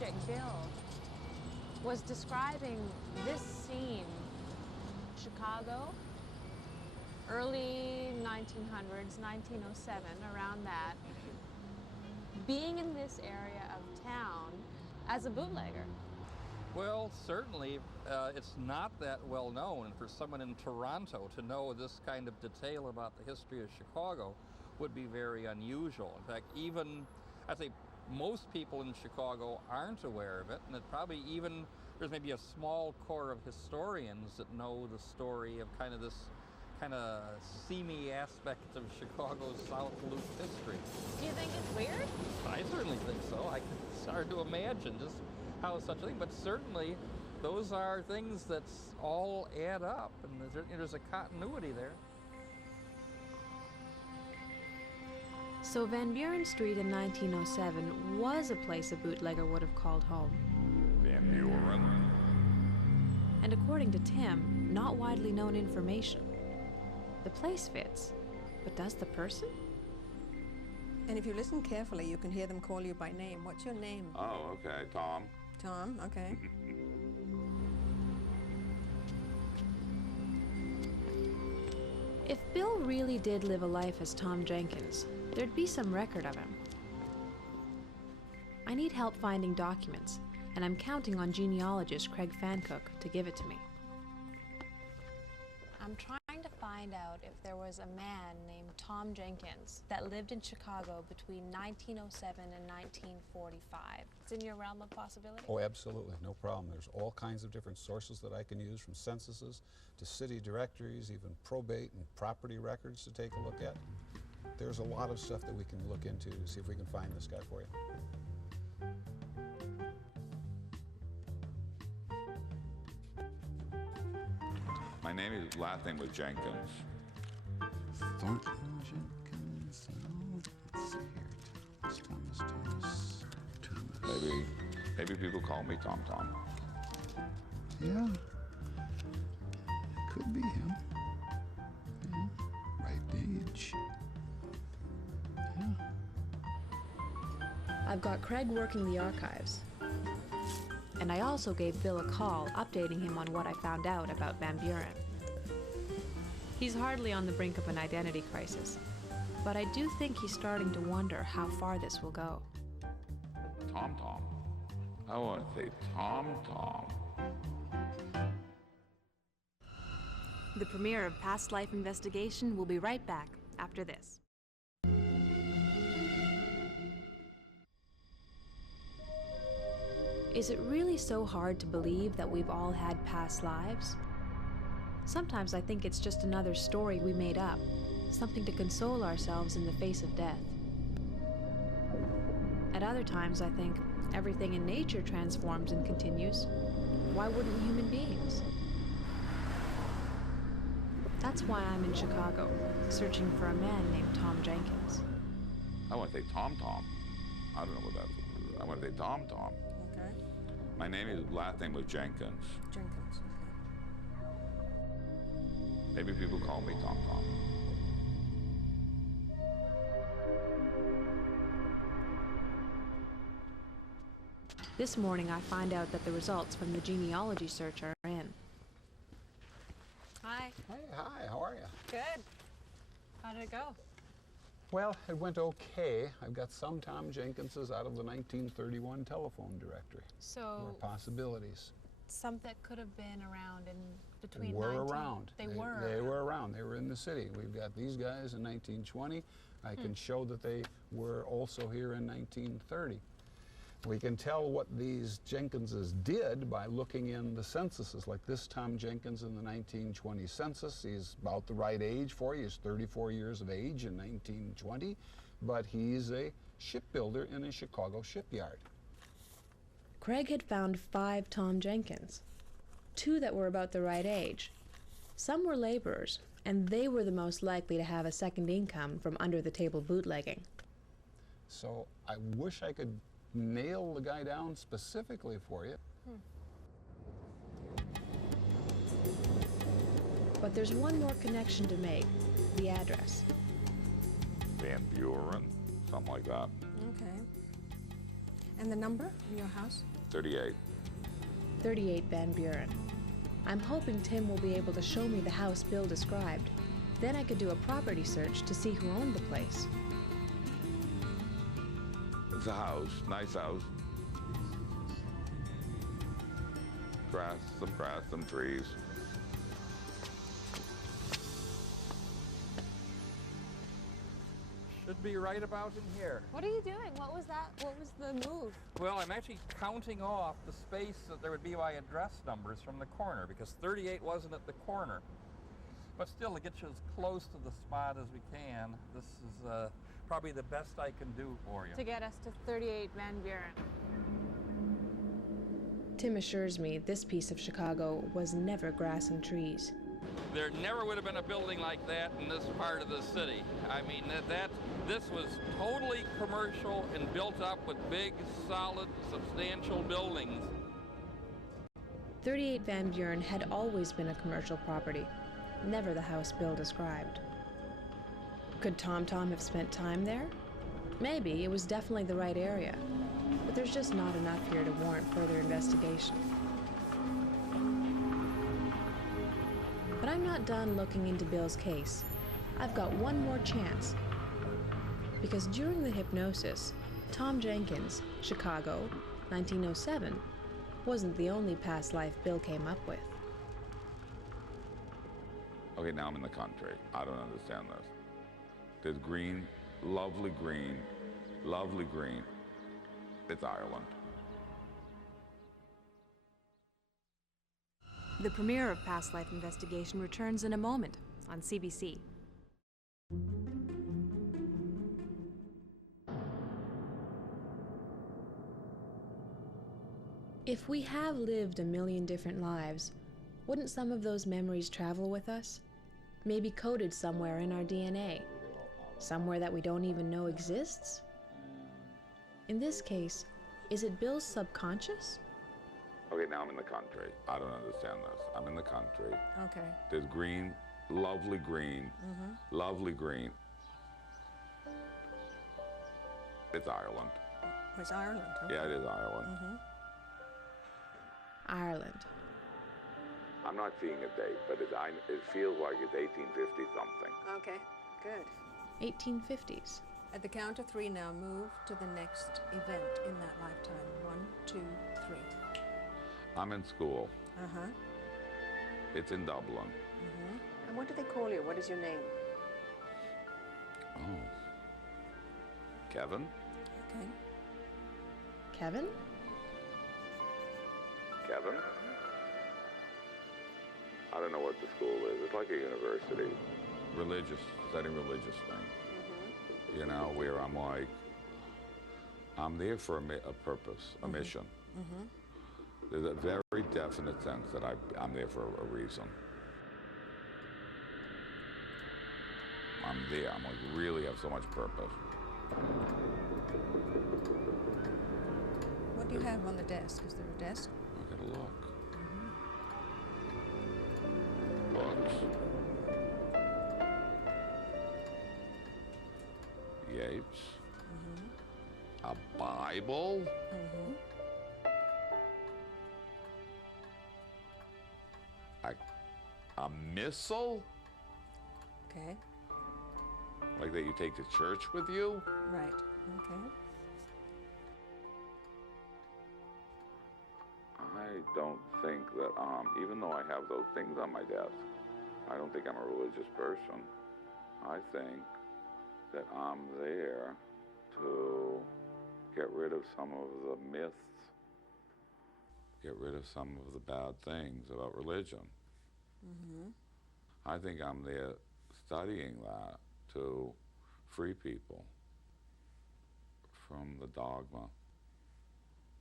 subject, Bill, was describing this scene, Chicago, early 1900s, 1907, around that, being in this area of town as a bootlegger. Well, certainly, it's not that well known, and for someone in Toronto to know this kind of detail about the history of Chicago would be very unusual. In fact, even, I think, most people in Chicago aren't aware of it, and it probably even, there's maybe a small core of historians that know the story of kind of this kind of seamy aspect of Chicago's South Loop history. Do you think it's weird? I certainly think so. It's hard to imagine just how such a thing, but certainly those are things that all add up, and there's a continuity there. So Van Buren Street in 1907 was a place a bootlegger would have called home. Van Buren. And according to Tim, not widely known information. The place fits, but does the person? And if you listen carefully, you can hear them call you by name. What's your name? Oh, okay, Tom. Tom, okay. If Bill really did live a life as Tom Jenkins, there'd be some record of him. I need help finding documents, and I'm counting on genealogist Craig Fancook to give it to me. I'm trying to find out if there was a man named Tom Jenkins that lived in Chicago between 1907 and 1945. It's in your realm of possibility? Oh, absolutely, no problem. There's all kinds of different sources that I can use, from censuses to city directories, even probate and property records to take a look at. There's a lot of stuff that we can look into to see if we can find this guy for you. My last name was Jenkins. Thornton Jenkins, let's see here, Thomas. Maybe people call me Tom Tom. Yeah, could be him. Yeah. Right age. Yeah. I've got Craig working the archives. And I also gave Bill a call, updating him on what I found out about Van Buren. He's hardly on the brink of an identity crisis, but I do think he's starting to wonder how far this will go. Tom Tom. I want to say Tom Tom. The premiere of Past Life Investigation will be right back after this. Is it really so hard to believe that we've all had past lives? Sometimes I think it's just another story we made up, something to console ourselves in the face of death. At other times I think everything in nature transforms and continues. Why wouldn't human beings? That's why I'm in Chicago, searching for a man named Tom Jenkins. I want to say Tom Tom. I don't know what that's. I want to say Tom Tom. Okay. My last name was Jenkins. Jenkins, okay. Maybe people call me Tom Tom. This morning I find out that the results from the genealogy search are in. Hi. Hey, hi, how are you? Good. How did it go? Well, it went okay. I've got some Tom Jenkinses out of the 1931 telephone directory. So, There are possibilities. some that could have been around in between They were 19 around. They They were. were around. They were in the city. We've got these guys in 1920. I can show that they were also here in 1930. We can tell what these Jenkinses did by looking in the censuses, like this Tom Jenkins in the 1920 census. He's about the right age for you. He's 34 years of age in 1920, but he's a shipbuilder in a Chicago shipyard. Craig had found 5 Tom Jenkins, 2 that were about the right age. Some were laborers, and they were the most likely to have a second income from under-the-table bootlegging. So I wish I could nail the guy down specifically for you. But there's one more connection to make, the address. Van Buren, something like that. Okay. And the number in your house? 38. 38 Van Buren. I'm hoping Tim will be able to show me the house Bill described. Then I could do a property search to see who owned the place. It's a house, nice house. Grass, some trees. Should be right about in here. What are you doing? What was that? What was the move? Well, I'm actually counting off the space that there would be my address numbers from the corner, because 38 wasn't at the corner. But still, to get you as close to the spot as we can, this is probably the best I can do for you. To get us to 38 Van Buren. Tim assures me this piece of Chicago was never grass and trees. There never would have been a building like that in this part of the city. I mean, this was totally commercial and built up with big, solid, substantial buildings. 38 Van Buren had always been a commercial property, never the house Bill described. Could Tom have spent time there? Maybe. It was definitely the right area. But there's just not enough here to warrant further investigation. But I'm not done looking into Bill's case. I've got one more chance. Because during the hypnosis, Tom Jenkins, Chicago, 1907, wasn't the only past life Bill came up with. Okay, now I'm in the country. I don't understand this. There's green, lovely green, lovely green. It's Ireland. The premiere of Past Life Investigation returns in a moment on CBC. If we have lived a million different lives, wouldn't some of those memories travel with us? Maybe coded somewhere in our DNA? Somewhere that we don't even know exists? In this case, is it Bill's subconscious? Okay, now I'm in the country. I don't understand this. I'm in the country. Okay. There's green, lovely green, lovely green. It's Ireland. It's Ireland, okay. Yeah, it is Ireland. Ireland. I'm not seeing a date, but it feels like it's 1850 something. Okay, good. 1850s. At the count of 3 now, move to the next event in that lifetime. 1, 2, 3. I'm in school. Uh-huh. It's in Dublin. And what do they call you? What is your name? Oh. Kevin? Okay. Kevin? Kevin? I don't know what the school is. It's like a university. Religious, studying religious thing. You know, where I'm like, I'm there for a purpose, a mission. There's a very definite sense that I'm there for a reason. I'm there. I'm like, really have so much purpose. What do you have on the desk? Is there a desk? I gotta look. Books. Yates. A Bible. A missal, Okay. like that you take to church with you. Right. Okay. I don't think that, even though I have those things on my desk, I don't think I'm a religious person. I think that I'm there to get rid of some of the myths, get rid of some of the bad things about religion. I think I'm there studying that to free people from the dogma